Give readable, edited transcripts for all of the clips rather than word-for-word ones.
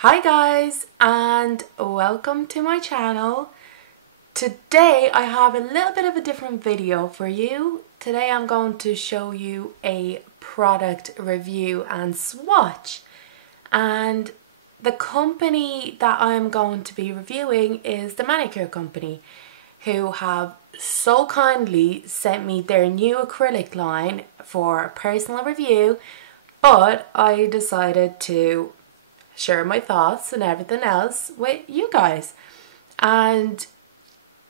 Hi guys, and welcome to my channel. Today I have a little bit of a different video for you. Today I'm going to show you a product review and swatch, and the company that I'm going to be reviewing is the MANICURE company, who have so kindly sent me their new acrylic line for a personal review, but I decided to share my thoughts and everything else with you guys. And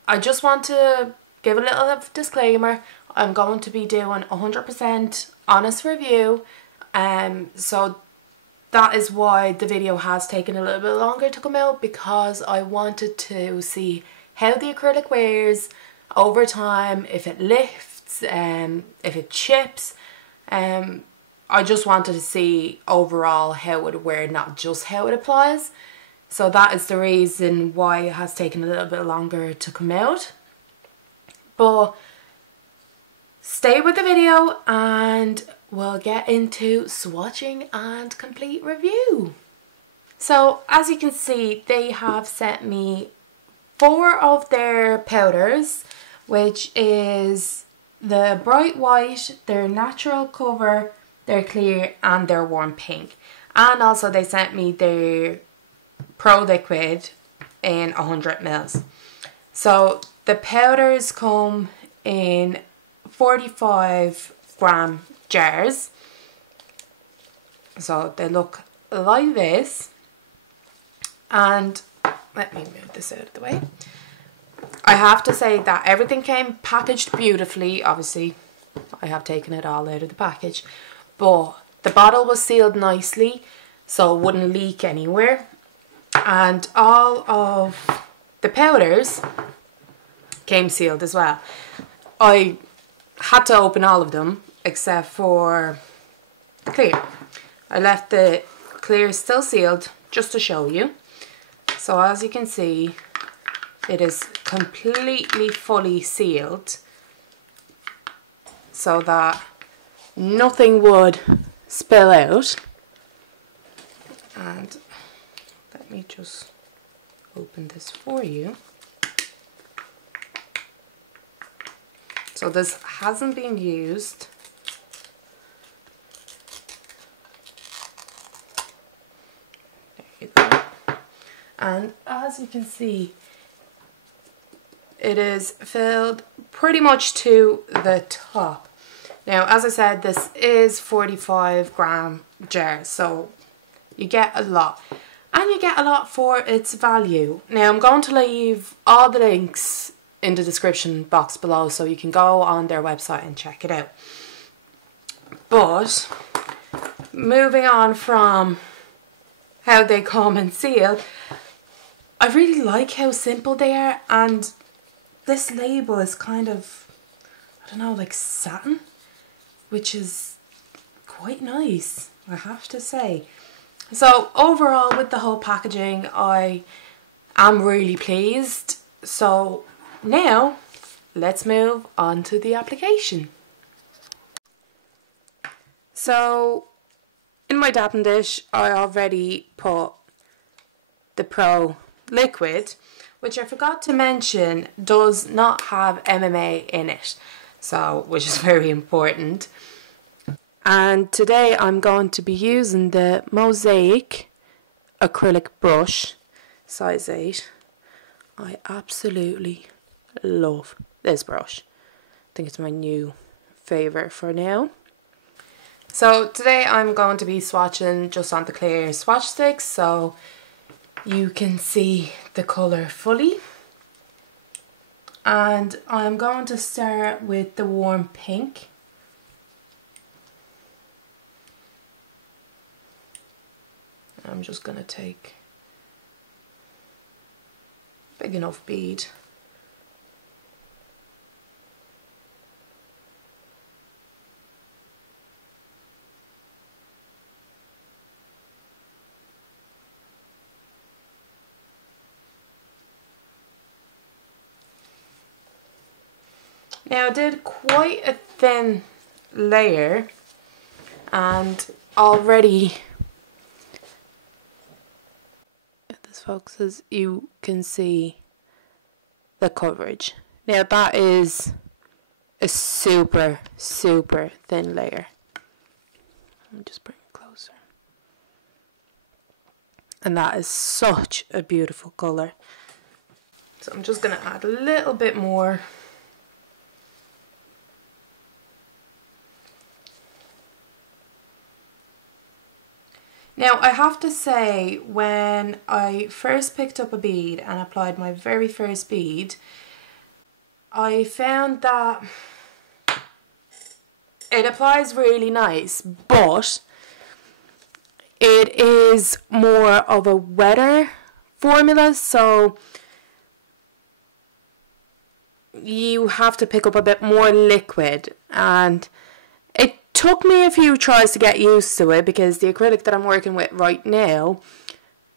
I just want to give a little disclaimer. I'm going to be doing 100% honest review, so that is why the video has taken a little bit longer to come out, because I wanted to see how the acrylic wears over time, if it lifts, if it chips. I just wanted to see overall how it would wear, not just how it applies. So that is the reason why it has taken a little bit longer to come out. But stay with the video and we'll get into swatching and complete review. So as you can see, they have sent me 4 of their powders, which is the bright white, their natural cover, their clear, and their warm pink. And also they sent me their pro liquid in 100 ml. So the powders come in 45 gram jars. So they look like this. And let me move this out of the way. I have to say that everything came packaged beautifully. Obviously, I have taken it all out of the package. But the bottle was sealed nicely, so it wouldn't leak anywhere. And all of the powders came sealed as well. I had to open all of them except for the clear. I left the clear still sealed just to show you. So as you can see, it is completely fully sealed so that nothing would spill out. And let me just open this for you. So this hasn't been used. There you go. And as you can see, it is filled pretty much to the top. Now, as I said, this is 45 gram jar, so you get a lot. And you get a lot for its value. Now, I'm going to leave all the links in the description box below, so you can go on their website and check it out. But moving on from how they come and sealed, I really like how simple they are, and this label is kind of, I don't know, like satin, which is quite nice, I have to say. So overall, with the whole packaging, I am really pleased. So now let's move on to the application. So in my dapping dish, I already put the Pro liquid, which I forgot to mention does not have MMA in it, so which is very important. And today I'm going to be using the Mosaic acrylic brush, size 8. I absolutely love this brush. I think it's my new favourite for now. So today I'm going to be swatching just on the clear swatch sticks, so you can see the colour fully. And I'm going to start with the warm pink. I'm just going to take a big enough bead. Now I did quite a thin layer, and already focuses, you can see the coverage. Now that is a super thin layer. Let me just bring it closer. And that is such a beautiful colour. So I'm just going to add a little bit more. Now I have to say, when I first picked up a bead and applied my very first bead, I found that it applies really nice, but it is more of a wetter formula, so you have to pick up a bit more liquid, and it took me a few tries to get used to it because the acrylic that I'm working with right now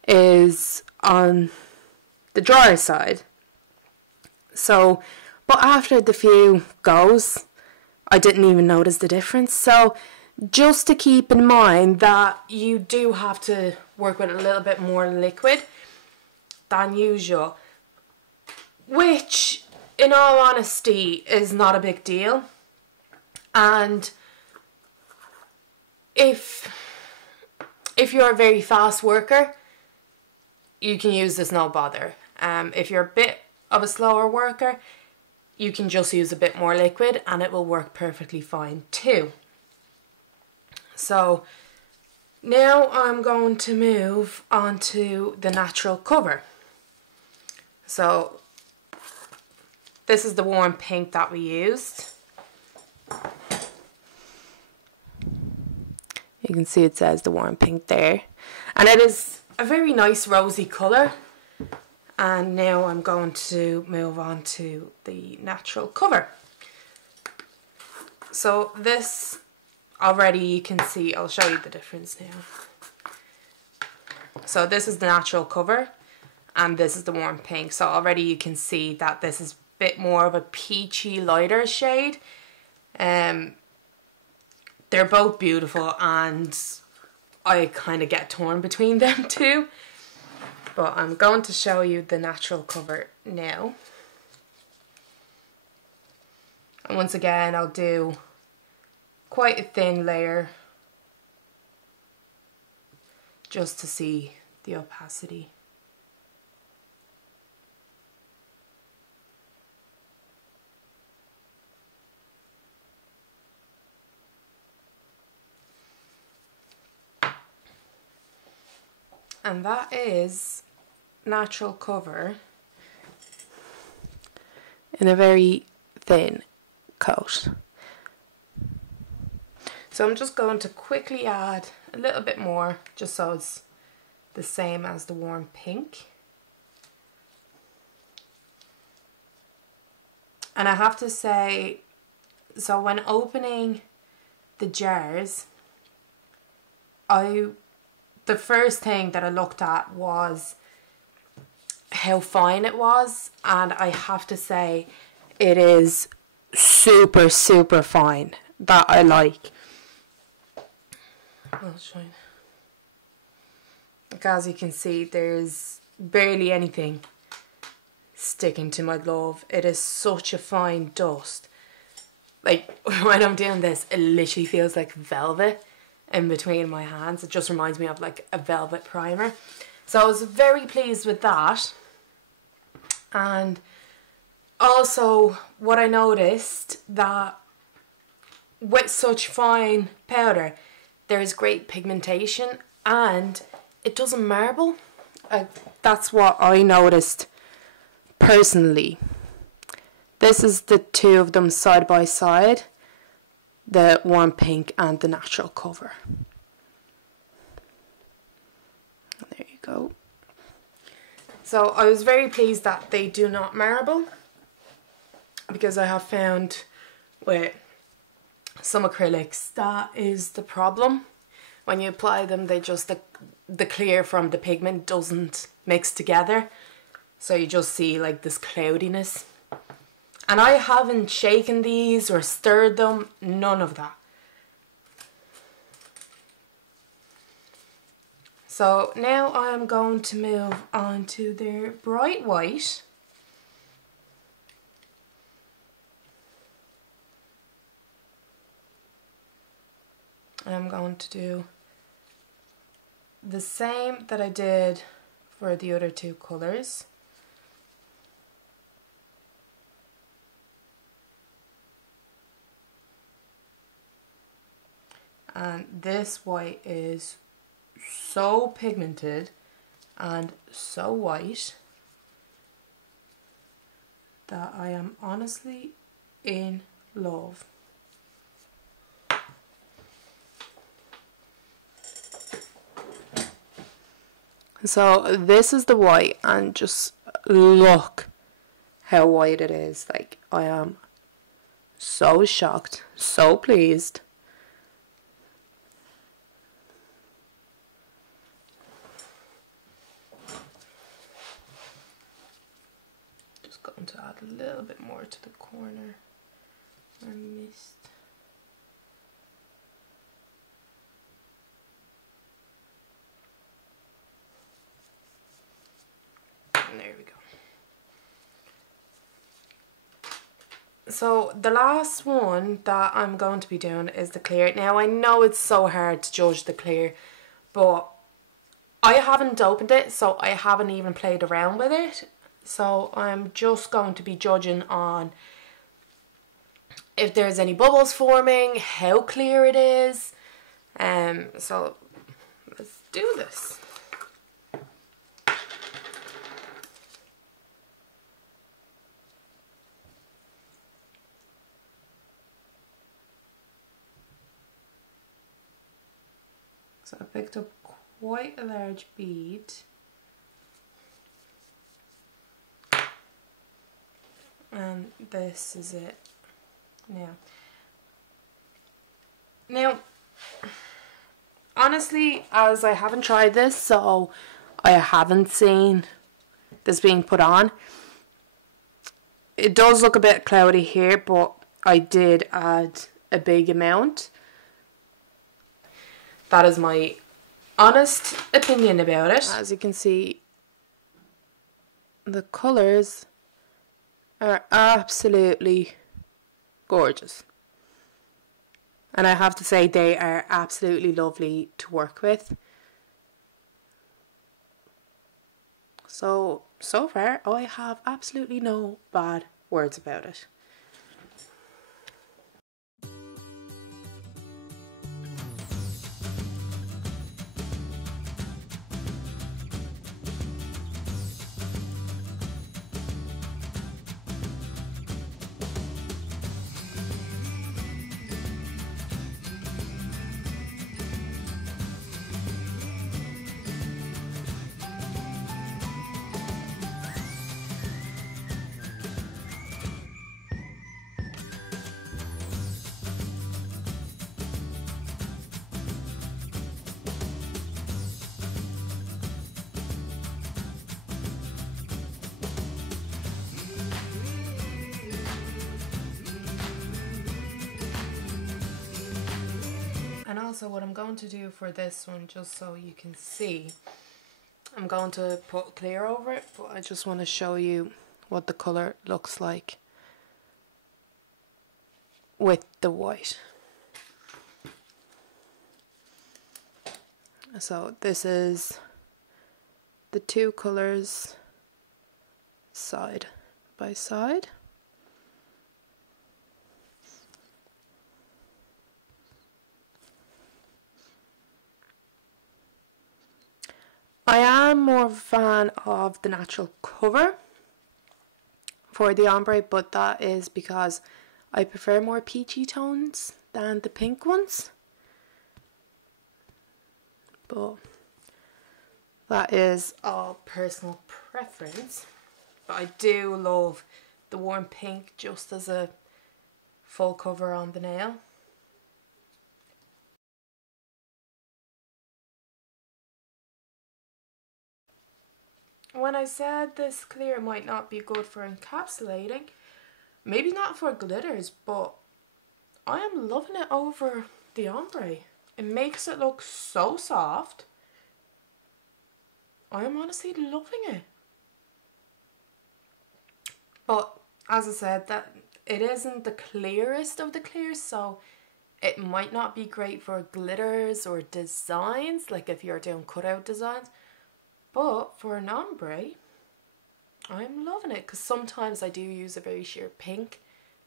is on the drier side. So, but after the few goes, I didn't even notice the difference. So just to keep in mind that you do have to work with a little bit more liquid than usual, which in all honesty is not a big deal. And if you're a very fast worker, you can use this no bother. If you're a bit of a slower worker, you can just use a bit more liquid and it will work perfectly fine too. So now I'm going to move on to the natural cover. So this is the warm pink that we used. You can see it says the warm pink there. And it is a very nice rosy colour. And now I'm going to move on to the natural cover. So this already you can see, I'll show you the difference now. So this is the natural cover and this is the warm pink. So already you can see that this is a bit more of a peachy lighter shade. They're both beautiful and I kind of get torn between them two. But I'm going to show you the natural cover now. And once again, I'll do quite a thin layer just to see the opacity. And that is natural cover in a very thin coat. So I'm just going to quickly add a little bit more just so it's the same as the warm pink. And I have to say, so when opening the jars, the first thing that I looked at was how fine it was, and I have to say it is super fine. That I like. I'll show you. Like, as you can see, there's barely anything sticking to my glove. It is such a fine dust. Like, when I'm doing this, it literally feels like velvet in between my hands. It just reminds me of like a velvet primer. So I was very pleased with that. And also what I noticed, that with such fine powder there is great pigmentation and it doesn't marble. That's what I noticed personally. This is the two of them side by side, the warm pink and the natural cover. There you go. So I was very pleased that they do not marble, because I have found with some acrylics that is the problem. When you apply them, they just, the clear from the pigment doesn't mix together, so you just see like this cloudiness. And I haven't shaken these or stirred them, none of that. So now I'm going to move on to the bright white. I'm going to do the same that I did for the other two colours. And this white is so pigmented and so white that I am honestly in love. So this is the white, and just look how white it is. Like, I am so shocked, so pleased. Just going to add a little bit more to the corner. I missed. And there we go. So the last one that I'm going to be doing is the clear. Now I know it's so hard to judge the clear, but I haven't opened it, so I haven't even played around with it. So I'm just going to be judging on if there's any bubbles forming, how clear it is. So let's do this. So I picked up quite a large bead. And this is it now. Honestly, as I haven't tried this, so I haven't seen this being put on. It does look a bit cloudy here, but I did add a big amount. That is my honest opinion about it. As you can see, the colours are absolutely gorgeous. And I have to say, they are absolutely lovely to work with. So far, I have absolutely no bad words about it. And also what I'm going to do for this one, just so you can see, I'm going to put clear over it, but I just want to show you what the colour looks like with the white. So this is the two colours side by side. I am more of a fan of the natural cover for the ombre, but that is because I prefer more peachy tones than the pink ones. But that is all personal preference. But I do love the warm pink just as a full cover on the nail. When I said this clear might not be good for encapsulating, maybe not for glitters, but I am loving it over the ombre. It makes it look so soft. I'm honestly loving it. But as I said, that it isn't the clearest of the clears, so it might not be great for glitters or designs, like if you're doing cutout designs. But for an ombre, I'm loving it, because sometimes I do use a very sheer pink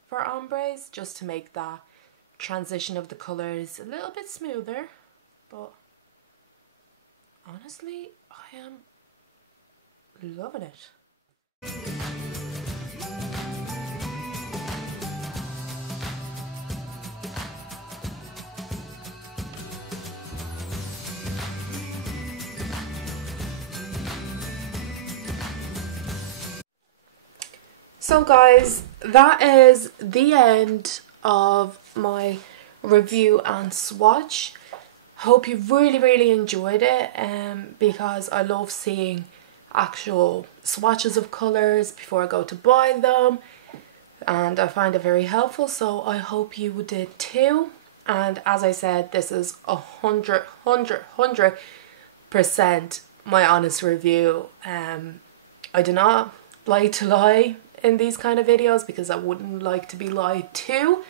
for ombres just to make that transition of the colours a little bit smoother. But honestly, I am loving it. So guys, that is the end of my review and swatch. Hope you really enjoyed it, because I love seeing actual swatches of colours before I go to buy them, and I find it very helpful, so I hope you did too. And as I said, this is 100% my honest review. I do not like to lie in these kind of videos because I wouldn't like to be lied to.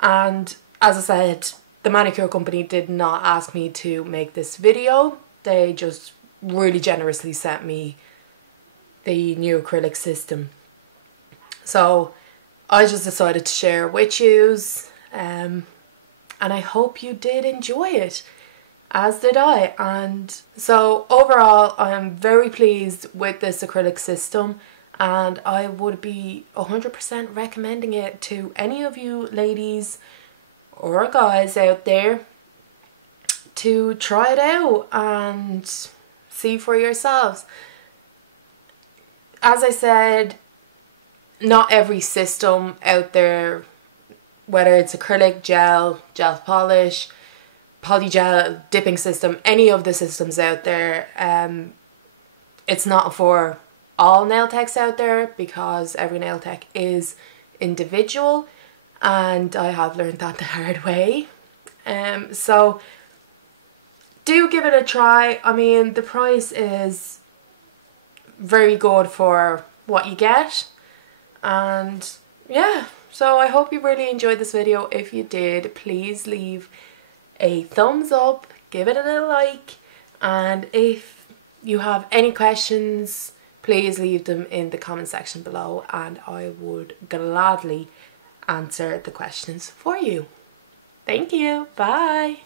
And as I said, the manicure company did not ask me to make this video. They just really generously sent me the new acrylic system. So I just decided to share with yous, and I hope you did enjoy it, as did I. And so overall, I am very pleased with this acrylic system, and I would be 100% recommending it to any of you ladies or guys out there to try it out and see for yourselves. As I said, not every system out there, whether it's acrylic, gel polish, polygel, dipping system, any of the systems out there, it's not for all nail techs out there, because every nail tech is individual, and I have learned that the hard way. So do give it a try. I mean, the price is very good for what you get, and yeah, so I hope you really enjoyed this video. If you did, please leave a thumbs up, give it a little like, and if you have any questions, please leave them in the comment section below, and I would gladly answer the questions for you. Thank you. Bye.